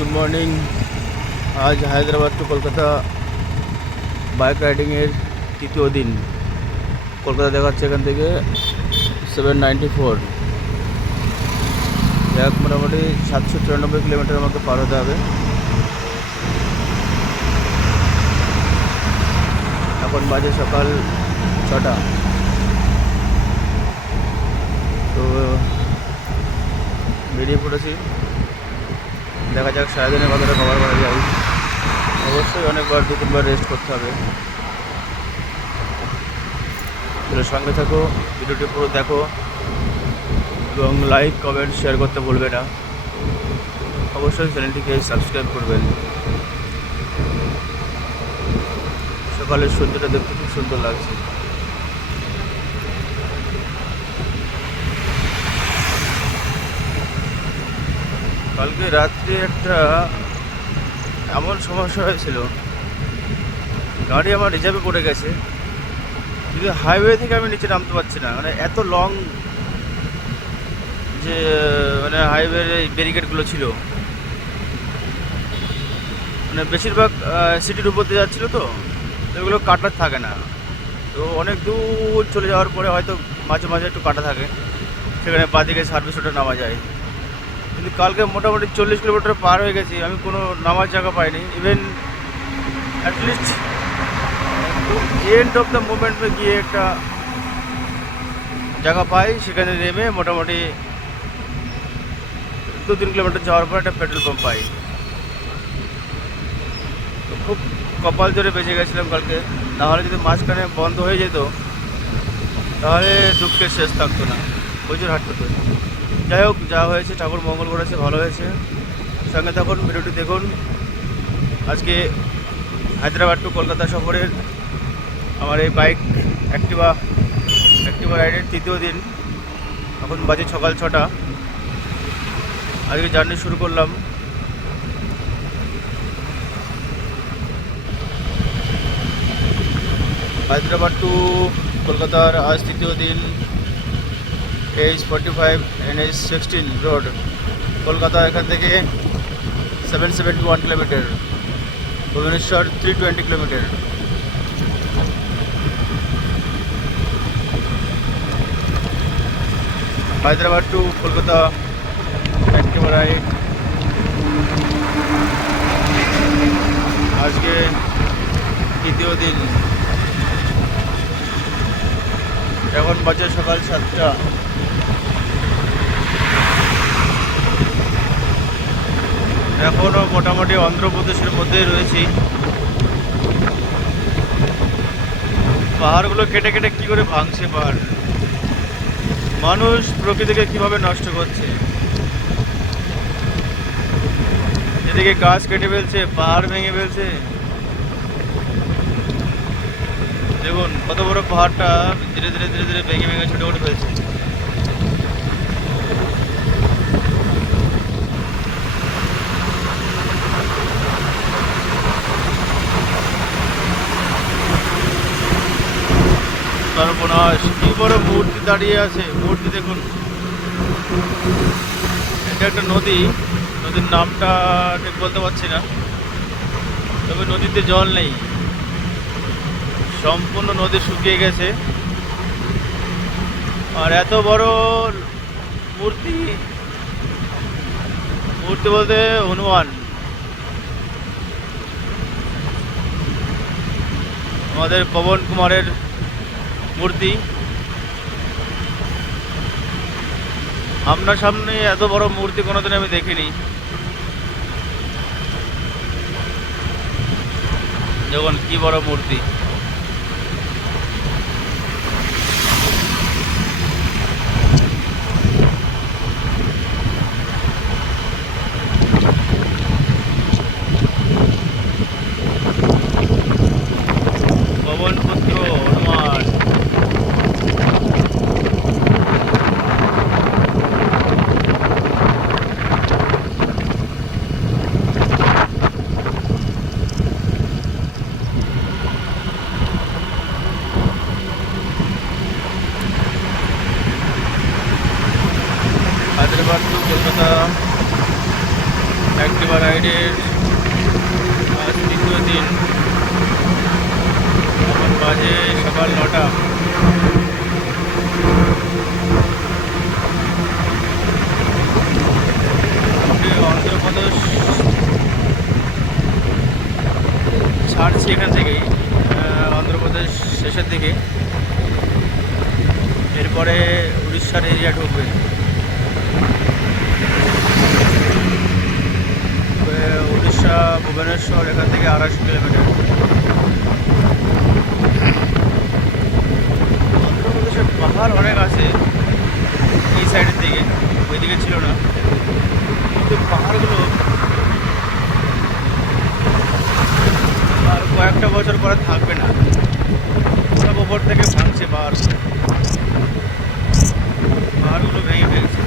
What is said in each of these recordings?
Good morning. আজ Hyderabad to Kolkata bike রাইডিংয়ের তৃতীয় দিন। কলকাতা দেখাচ্ছে এখান থেকে 794, এক মোটামুটি 794 কিলোমিটার আমাকে পার হতে হবে। এখন বাজে সকাল 6টা। তো বেরিয়ে পড়েছি, দেখা যাক সারাদিনের কতটা কভার করা যায়। অবশ্যই অনেকবার 2-3বার রেস্ট করতে হবে। সঙ্গে থাকো, ভিডিওটি পুরো দেখো এবং লাইক কমেন্ট শেয়ার করতে ভুলবে না। অবশ্যই চ্যানেলটিকে সাবস্ক্রাইব করবেন। সকালের সূর্যটা দেখতে খুব সুন্দর লাগছে। কালকে রাত্রে একটা এমন সমস্যা হয়েছিল, গাড়ি আমার রিজার্ভে পড়ে গেছে, কিন্তু হাইওয়ে থেকে আমি নিচে নামতে পারছি না। মানে এত লং যে হাইওয়ের এই ব্যারিকেডগুলো ছিল, বেশিরভাগ সিটির উপর দিয়ে যাচ্ছিলো, তো এগুলো কাটার থাকে না। তো অনেক দূর চলে যাওয়ার পরে হয়তো মাঝে মাঝে একটু কাটা থাকে, সেখানে বাদিকে সার্ভিস ওটা নামা যায়। কিন্তু কালকে মোটামুটি 40 কিলোমিটার পার হয়ে গেছি, আমি কোনো নামার জায়গা পাইনি। Even at least end of the মুভমেন্টে গিয়ে একটা জায়গা পাই, সেখানে নেমে মোটামুটি 2-3 কিলোমিটার যাওয়ার পর একটা পেট্রোল পাম্প পাই। তো খুব কপাল জোরে বেঁচে গেছিলাম কালকে। নাহলে যদি মাঝখানে বন্ধ হয়ে যেত তাহলে দুঃখের শেষ থাকতো না, প্রচুর হাঁটতে হতো। যাই হোক, যা হয়েছে ঠাকুর মঙ্গল করেছে, ভালো হয়েছে। সঙ্গে থাকুন, ভিডিওটি দেখুন। আজকে হায়দ্রাবাদ টু কলকাতা সফরের আমার এই বাইক অ্যাক্টিভা রাইডের তৃতীয় দিন। এখন বাজে সকাল 6টা। আজকে জার্নি শুরু করলাম। হায়দ্রাবাদ টু কলকাতার আজ তৃতীয় দিন। H45 NH16 রোড, কলকাতা এখান থেকে 771 kilometre, Bhubaneswar 320 kilometre. Hyderabad to Kolkata Activa ride আজকে তৃতীয় দিন। এখন বাজে সকাল 7টা। এখনও মোটামুটি অন্ধ্রপ্রদেশের মধ্যেই রয়েছি। পাহাড়গুলো কেটে কেটে কী করে ভাঙছে পাহাড়, মানুষ প্রকৃতিকে কিভাবে নষ্ট করছে। এদিকে গাছ কেটে ফেলছে, পাহাড় ভেঙে ফেলছে। দেখুন কত বড় পাহাড়টা ধীরে ধীরে ধীরে ধীরে ভেঙে ভেঙে ছোটো করে ফেলছে। সর্বনাশ, কি বড় মূর্তি দাঁড়িয়ে আছে। মূর্তি দেখুন, এটা একটা নদী, নদীর নামটা ঠিক বলতে পারছি না, তবে নদীতে জল নেই, সম্পূর্ণ নদী শুকিয়ে গেছে। আর এত বড় মূর্তি, মূর্তি বলতে হনুমান, আমাদের পবন কুমারের মূর্তি। আপনার সামনে এত বড় মূর্তি কোনোদিন আমি দেখিনি। দেখুন কি বড় মূর্তি। পবন পুত্র হনুমান। হায়দ্রাবাদ টু কলকাতা অ্যাক্টিভা রাইডের তৃতীয় দিন। এখন বাজে সকাল 9টা। অন্ধ্রপ্রদেশ ছাড়ছি এখান থেকেই, অন্ধ্রপ্রদেশ শেষের দিকে। এরপরে উড়িষ্যার এরিয়া ঢুকবে। উড়িষ্যা ভুবনেশ্বর এখান থেকে 250 কিলোমিটার। অন্ধ্রপ্রদেশের পাহাড় অনেক আছে এই সাইডের দিকে, ওইদিকে ছিল না, কিন্তু পাহাড়গুলো আর কয়েকটা বছর পরে থাকবে না, সব ওপর থেকে ভাঙছে পাহাড়গুলো ভেঙে ফেলছে।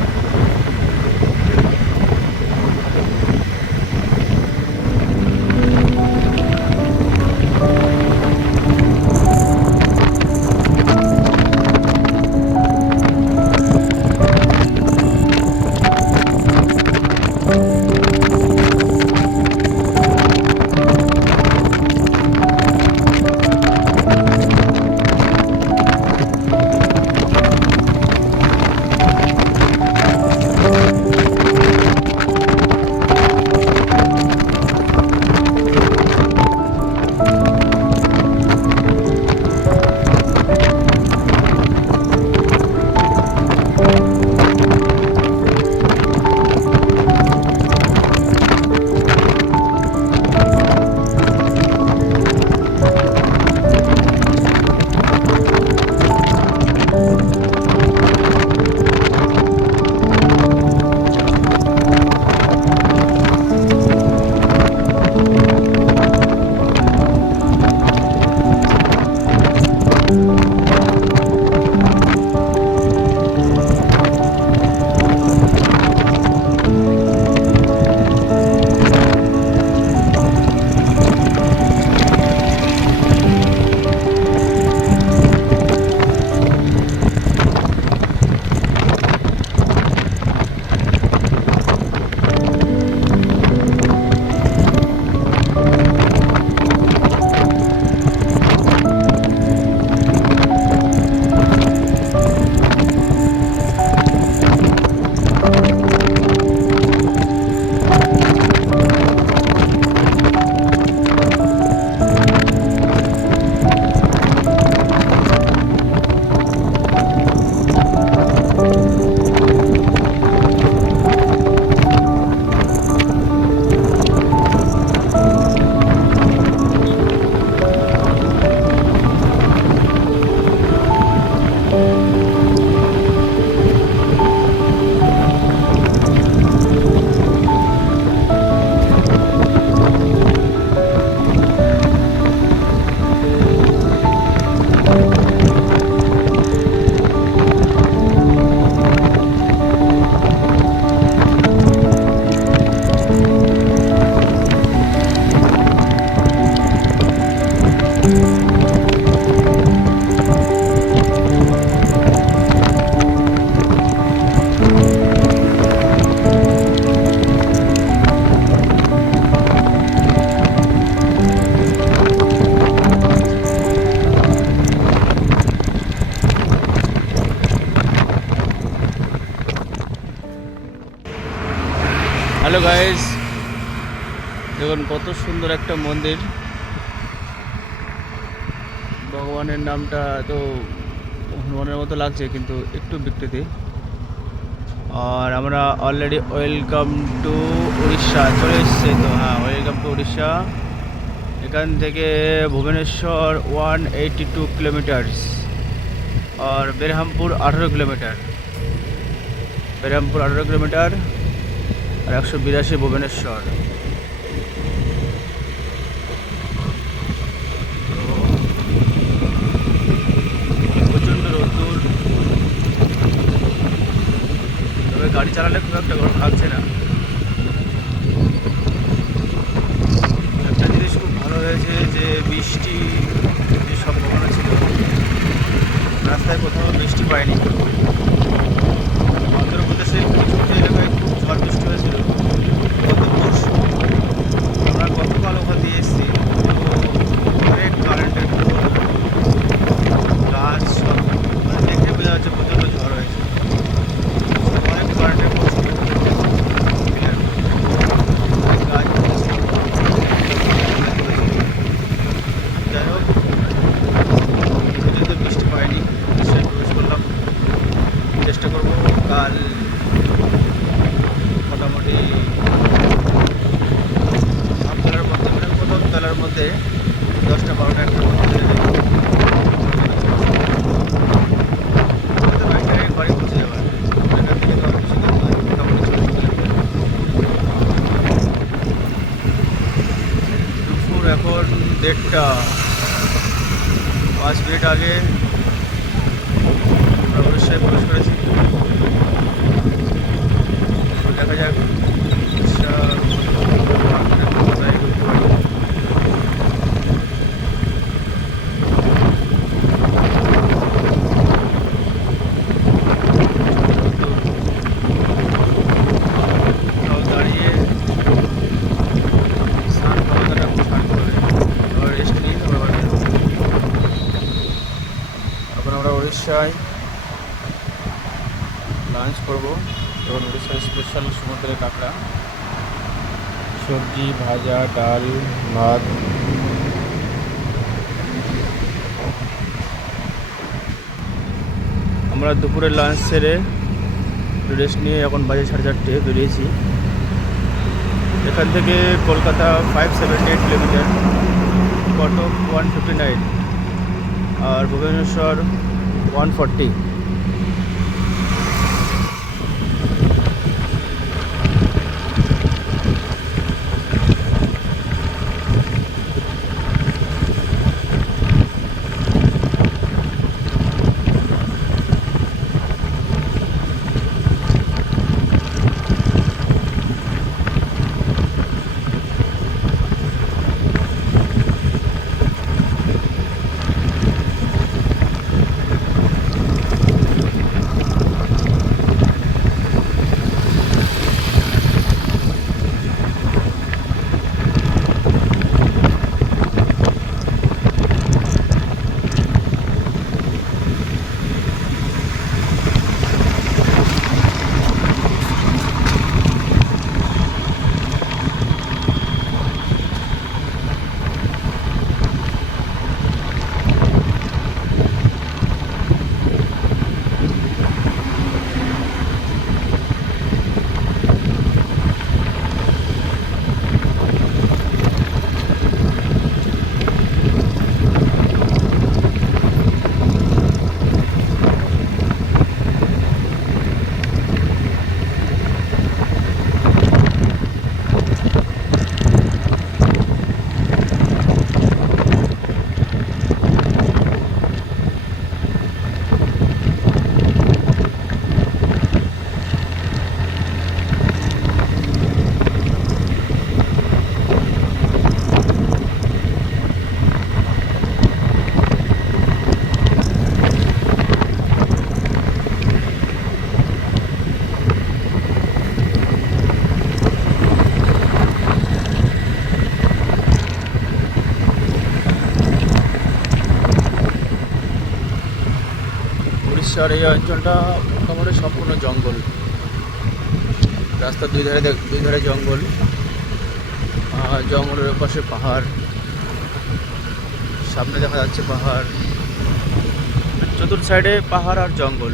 হ্যালো গাইস, দেখুন কত সুন্দর একটা মন্দির। ভগবানের নামটা তো হনুমানের মতো লাগছে, কিন্তু একটু বিকৃতি। আর আমরা অলরেডি ওয়েলকাম টু উড়িষ্যা চলে এসছে তো। হ্যাঁ, ওয়েলকাম টু উড়িষ্যা। এখান থেকে ভুবনেশ্বর 182 কিলোমিটার্স, আর বেরহামপুর 18 কিলোমিটার। বেরহামপুর 18 কিলোমিটার আর 182 ভুবনেশ্বর। প্রচণ্ড রোদ্দুর, তবে গাড়ি চালালে খুব একটা গরম লাগছে না। একটা জিনিস খুব ভালো হয়েছে যে বৃষ্টি যে সম্ভাবনা ছিল, রাস্তায় কোথাও বৃষ্টি পায়নি। অন্ধ্রপ্রদেশের কিছু কিছু এলাকায় খুব ঝড় বৃষ্টি হয়েছিল গত পরশু। একটা 5 মিনিট আগে আমরা উড়িষ্যায় প্রবেশ করেছি। তো দেখা যাক উড়িষ্যার কোথায় ঘুরতে পারি। দাঁড়িয়ে স্নান করে রেস্ট নিয়ে এখন আমরা উড়িষ্যায় লাঞ্চ করবো। এবং উড়িষ্যার স্পেশাল সমুদ্রের কাঁকড়া, সবজি, ভাজা, ডাল, ভাত। আমরা দুপুরের লাঞ্চ সেরে রেস্ট নিয়ে এখন বাজে 4:30 বেরিয়েছি। এখান থেকে কলকাতা 578 কিলোমিটার, কটক 159 আর ভুবনেশ্বর 140। উড়িষ্যার এই অঞ্চলটা মোটামুটি সম্পূর্ণ জঙ্গল। রাস্তার দুই ধারে জঙ্গল, জঙ্গলের পাশে পাহাড়, সামনে দেখা যাচ্ছে পাহাড়, চতুর্থ সাইডে পাহাড় আর জঙ্গল।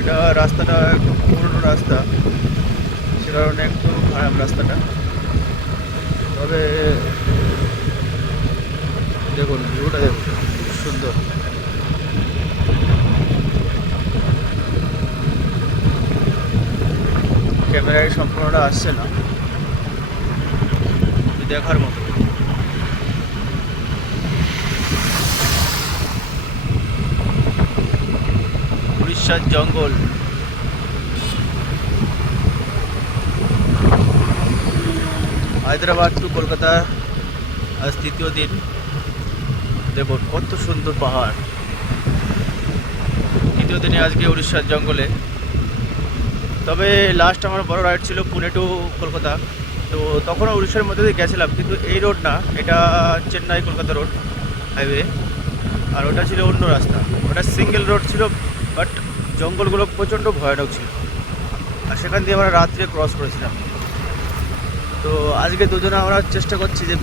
এটা রাস্তাটা একটু পুরনো রাস্তা, সে কারণে একটু খারাপ রাস্তাটা। তবে দেখুন ভিউটা দেখুন, সুন্দর। ক্যামেরায় সম্পূর্ণটা আসছে না, দেখার মতো। উড়িষ্যার জঙ্গল। হায়দ্রাবাদ টু কলকাতা আজ তৃতীয় দিন। দেখুন কত সুন্দর পাহাড়। তৃতীয় দিনে আজকে উড়িষ্যার জঙ্গলে। তবে লাস্ট আমার বড় রাইড ছিল পুনে টু কলকাতা, তো তখনও উড়িষ্যার মধ্যে দিয়ে গেছিলাম, কিন্তু এই রোড না, এটা চেন্নাই কলকাতা রোড হাইওয়ে, আর ওটা ছিল অন্য রাস্তা। ওটা সিঙ্গেল রোড ছিল, বাট জঙ্গলগুলো প্রচণ্ড ভয়ানক ছিল, আর সেখান দিয়ে আমরা রাত্রে ক্রস করেছিলাম। তো আজকে দুজনে আমরা চেষ্টা করছি যে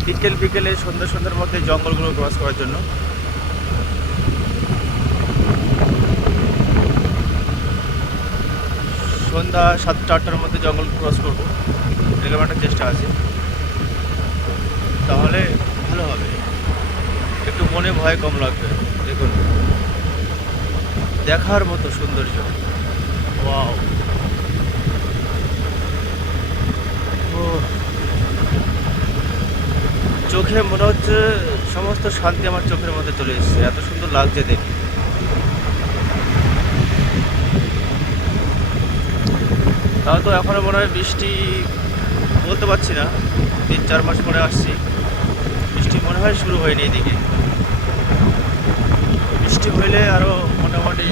বিকেলে সন্ধ্যার মধ্যে জঙ্গলগুলো ক্রস করার জন্য। সন্ধ্যা 7টা-8টার মধ্যে জঙ্গল ক্রস করবো, এরকম একটা চেষ্টা আছে। তাহলে ভালো হবে, একটু মনে ভয় কম লাগবে। দেখুন দেখার মতো সৌন্দর্য। ওয়াও! চোখে মনে হচ্ছে সমস্ত শান্তি আমার চোখের মধ্যে চলে এসছে, এত সুন্দর লাগছে দেখে। তাও তো এখনো মনে হয় বৃষ্টি, বলতে পারছি না, 3-4 মাস পরে আসছি, বৃষ্টি মনে হয় শুরু হয়নি এদিকে। বৃষ্টি হইলে আরো মোটামুটি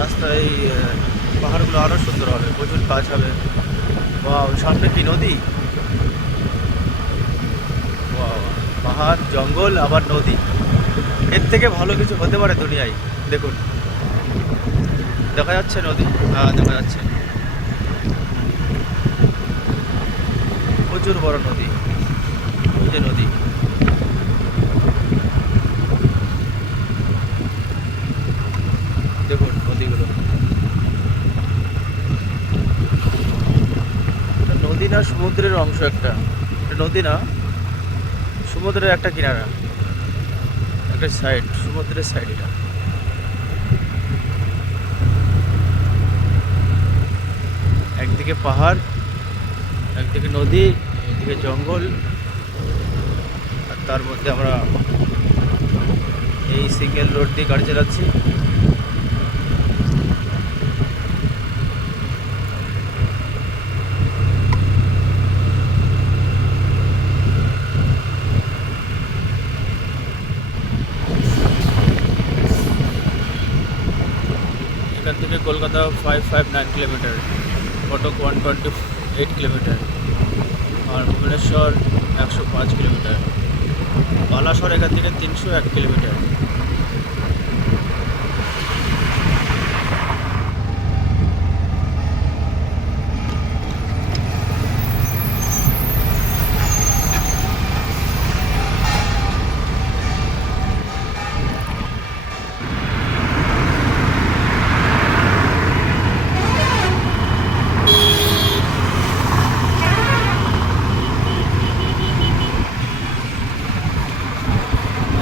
রাস্তায় পাহাড়গুলো আরো সুন্দর হবে, প্রচুর কাজ হবে। ওয়াও! সামনে কি নদী! ওয়াও! পাহাড়, জঙ্গল, আবার নদী, এর থেকে ভালো কিছু হতে পারে দুনিয়ায়? দেখুন, দেখা যাচ্ছে নদী? হ্যাঁ, দেখা যাচ্ছে। প্রচুর বড় নদী, ওই যে নদী। দেখুন নদীগুলো। এটা নদী না সমুদ্রের অংশ একটা? এটা নদী না, সমুদ্রের একটা কিনারা, একটা সাইড, সমুদ্রের সাইড এটা। একদিকে পাহাড়, একদিকে নদী, এদিকে জঙ্গল, আর তার মধ্যে আমরা এই সিঙ্গেল রোড দিয়ে গাড়ি চালাচ্ছি। এখান থেকে কলকাতা 559 কিলোমিটার, কটক 128 কিলোমিটার, আর ভুবনেশ্বর 105 কিলোমিটার, বালাসর এখান থেকে 301 কিলোমিটার।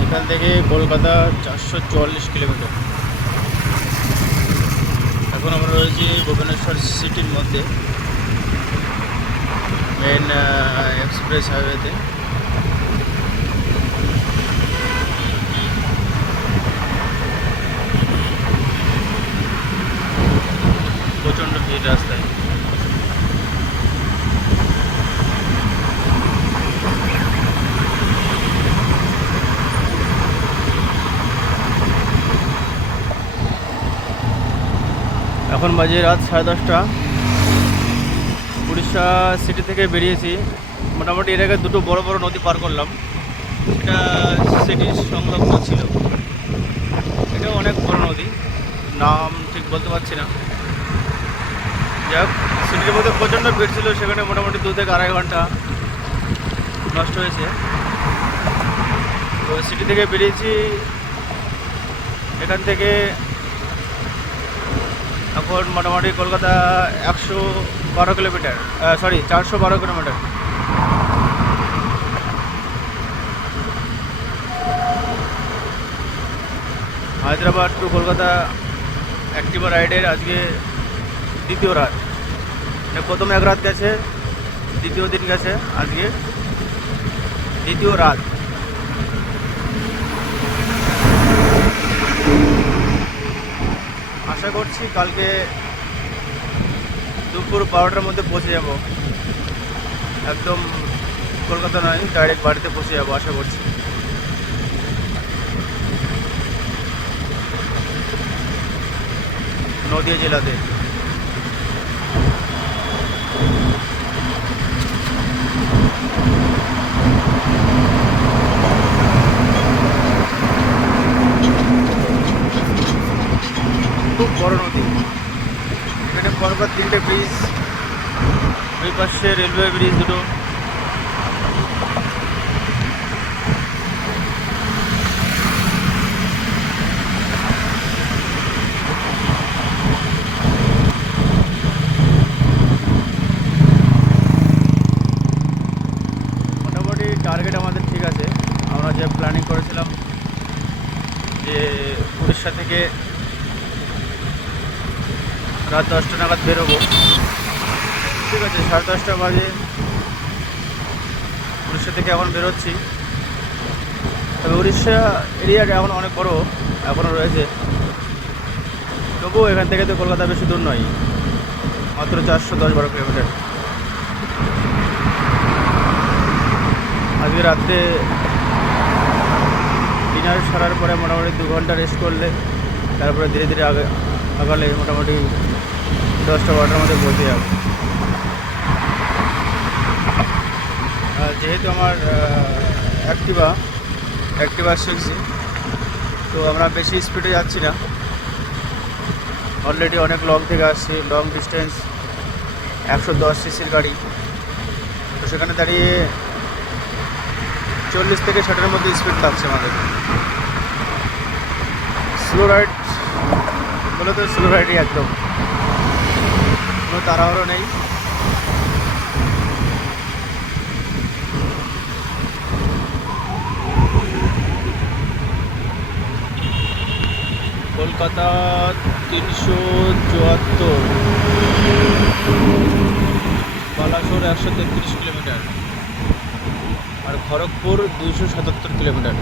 এখান থেকে কলকাতা 444 কিলোমিটার। এখন আমরা রয়েছি ভুবনেশ্বর সিটির মধ্যে, মেন এক্সপ্রেস হাইওয়েতে। প্রচণ্ড ভিড় রাস্তায়। এখন বাজে রাত 10:30। উড়িষ্যা সিটি থেকে বেরিয়েছি, মোটামুটি এর আগে দুটো বড় বড় নদী পার করলাম। এটা সিটির সংলগ্ন ছিল, এটা অনেক বড় নদী, নাম ঠিক বলতে পারছি না। যাক, সিটির মধ্যে প্রচণ্ড ভিড় ছিল, সেখানে মোটামুটি 2 থেকে 2.5 ঘন্টা নষ্ট হয়েছে। তো সিটি থেকে বেরিয়েছি, এখান থেকে এখন মোটামুটি Kolkata 112 kilometre, 412 kilometre. Hyderabad to Kolkata Activa রাইডের আজকে দ্বিতীয় রাত। প্রথম এক রাত গেছে, দ্বিতীয় দিন গেছে, আজকে দ্বিতীয় রাত। আশা করছি কালকে দুপুর 12টার মধ্যে পৌঁছে যাব, একদম কলকাতা নয়, ডাইরেক্ট বাড়িতে পৌঁছে যাবো আশা করছি। নদীয়া জেলাতে। খুব বড় নদী, এখানে পরপর 3টে ব্রিজ, ওই পাশে রেলওয়ে ব্রিজ দুটো। মোটামুটি টার্গেট আমাদের ঠিক আছে। আমরা যে প্ল্যানিং করেছিলাম যে উড়িষ্যা থেকে রাত 10টা নাগাদ বেরোবো। ঠিক আছে, 10:30 বাজে। উড়িষ্যা থেকে এখন বেরোচ্ছি। তবে উড়িষ্যা এরিয়াটা এখন অনেক বড়, এখনও রয়েছে। তবুও এখান থেকে তো কলকাতা বেশি দূর নয়, মাত্র 410-12 কিলোমিটার। আজকে রাত্রে ডিনার সারার পরে মোটামুটি 2 ঘন্টা রেস্ট করলে তারপরে ধীরে ধীরে আগালে মোটামুটি 10টা-12টার মধ্যে পৌঁছে যাবে। যেহেতু আমার অ্যাক্টিভা শিখছি, তো আমরা বেশি স্পিডে যাচ্ছি না। অলরেডি অনেক লং থেকে আসছি, লং ডিস্টেন্স, 110 সিসির গাড়ি। তো সেখানে দাঁড়িয়ে 40 থেকে 60-এর মধ্যে স্পিড লাগছে আমাদের। স্লো রাইড বলে তো স্লো রাইডই একদম, কোনো তাড়াহুড়ো নেই। কলকাতা 374, বালাসোর 133 কিলোমিটার, আর খড়গপুর 277 কিলোমিটার।